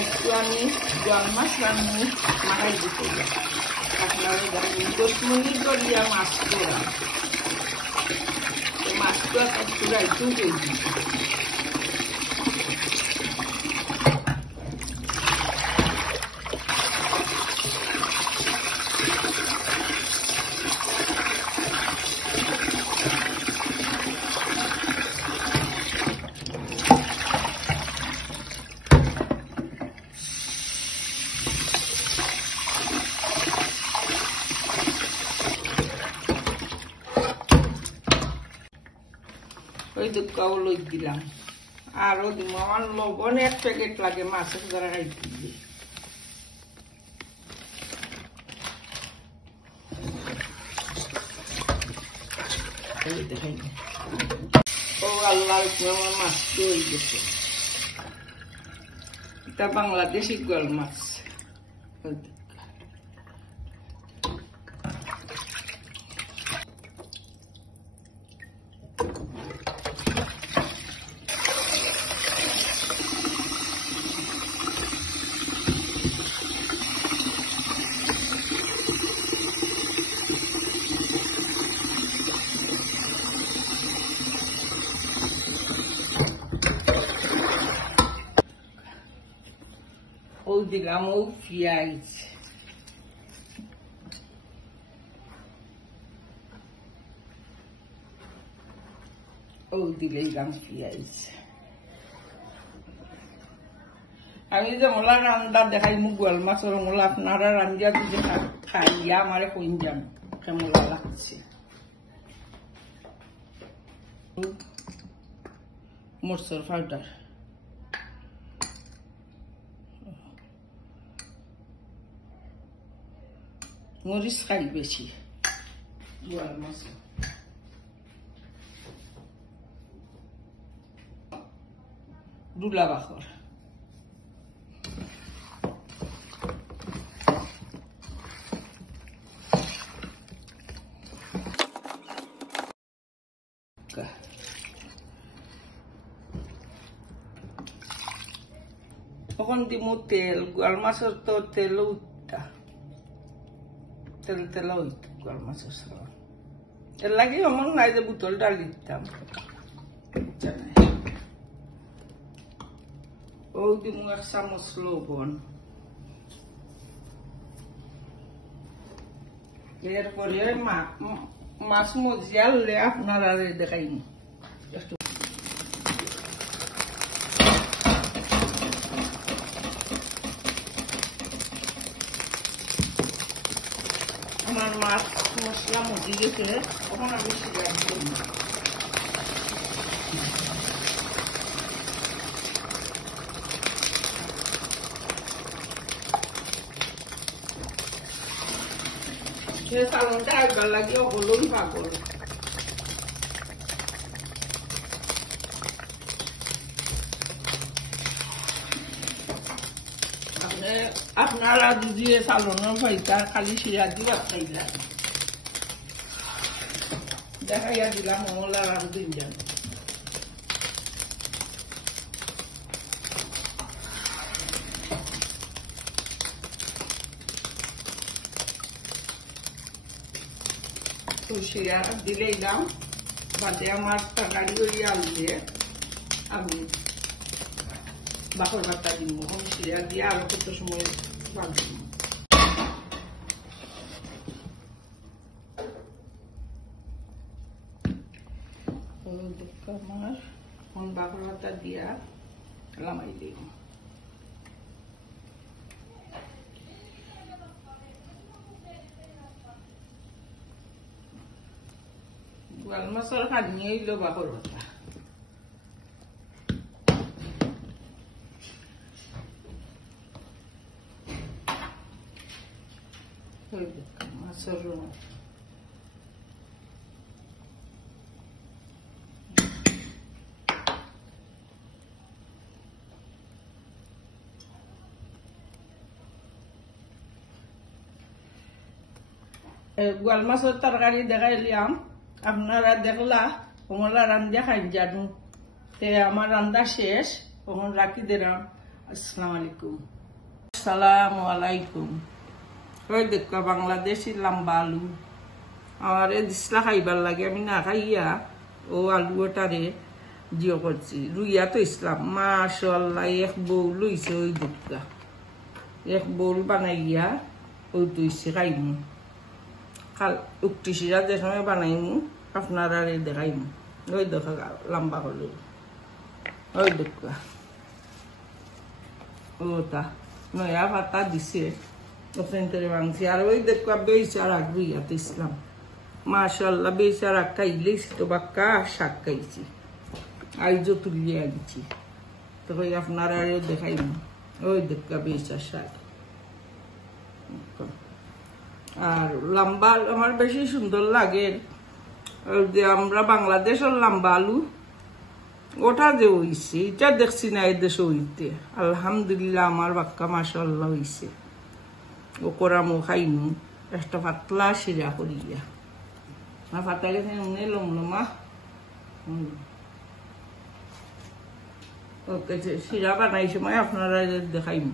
একটু আমি জল মাছ রান্নি মাখাই দিতে যাই আপনারা দেখেন 10 মিনিট ধরিয়া মাছ করা মাছটা একটু রাইতেও গেছি ওই তো কাউল দিলাম আরো দিব আমার লবণ 1 প্যাকেট লাগে মাছের দ্বারা খাইতে দেখাই ও আল্লাহ আমার মাছ হয়ে গেছে এটা বাংলাদেশি গোয়াল মাছ ou digamos fiéis. Ou digamos fiéis. আমি যে মোলা রান্না দেখাই মুখ গোয়াল মাছের মোলা আপনারা রান্না যদি খাইয়া আমারে কইন যান কেমন লাগছে মরসর পাউডার মরিচ খাই বেশি গোয়াল মাছ ডুলা বাখর তখন দিমু তেল গোয়াল মাছের তো তেল উঠা তেল তেল হইত গোয়াল মাছের সঙ্গে এর লাগে আমার নাই যে বোতল ডাল দিতাম ও দিমু 1 চামচ লবণ এরপরে মাছ মজিয়ালে আপনারা দেখাইনি আমার মাছ মশলা মজি গেছে তখন আমি সিগার দিই সে সালনটা একবার লাগিয়ে হলুন পাগল আপনারা যদি সালনের ভাইটা খালি শিরা দিয়ে খাইলেন দেখাইয়া দিলাম মহলার আর দিন যান শিরা দিলেই দাম বাদে আমার তরকারি হয়ে আলু দিয়ে আমি বাকর ভাতা দিব শিরা দিয়ে আরো কত সময় বাঁধব আমার বাকর ভাতা দিয়া লামাই দিব গোয়াল মাছের খানি হইল বাকর ভাতা মাছের গোয়াল মাছের তরকারি দেখাইলাম আপনারা দেখলা ওমলা রান্না খাই জানু তে আমার রান্না শেষ তখন রাখি দিলাম আসসালামু আলাইকুম। আসসালামু আলাইকুম। ওই দেখো বাংলাদেশি লম্বা আলু আমার দিসলা খাইবার লাগে, আমি না খাইয়া ও আলু ওটারে জিও করছি, রুইয়া তো ইসলাম মাশাআল্লাহ এক বউল হইছে। ওই দুঃখা এক বউল বানাইয়া ওই তুইছে খাইমু, উক্তি সিরা যে সময় বানাইমু আপনারা দেখাইমু। ওই দেখা লম্বা হলো, ওই দুঃখা ওটা নয়া পাতা দিছে ওখানে ভাঙছি। আর ওই দেখো বেচারা রুইয়া তো ইসলাম মাশাআল্লাহ, বেচারা খাইলেই তো বাক্কা শাক খাইছি, আইজো তুলিয়ে আনছি। তো ওই আপনারা দেখাইম, ওই দেখা বেচার শাক। আর লম্বা আমার বেশি সুন্দর লাগে যে আমরা বাংলাদেশের লম্বা আলু ওটা যে হইছে, এটা দেখছি না এই দেশে হইতে। আলহামদুলিল্লাহ আমার বাক্কা মাশাআল্লাহ হইছে। ও করামো খাইমু একটা পাতলা শিরা করিয়া, না পাতা গেছে এমনি লমলমা। ওকে শিরা বানাই সময় আপনারা দেখাইম।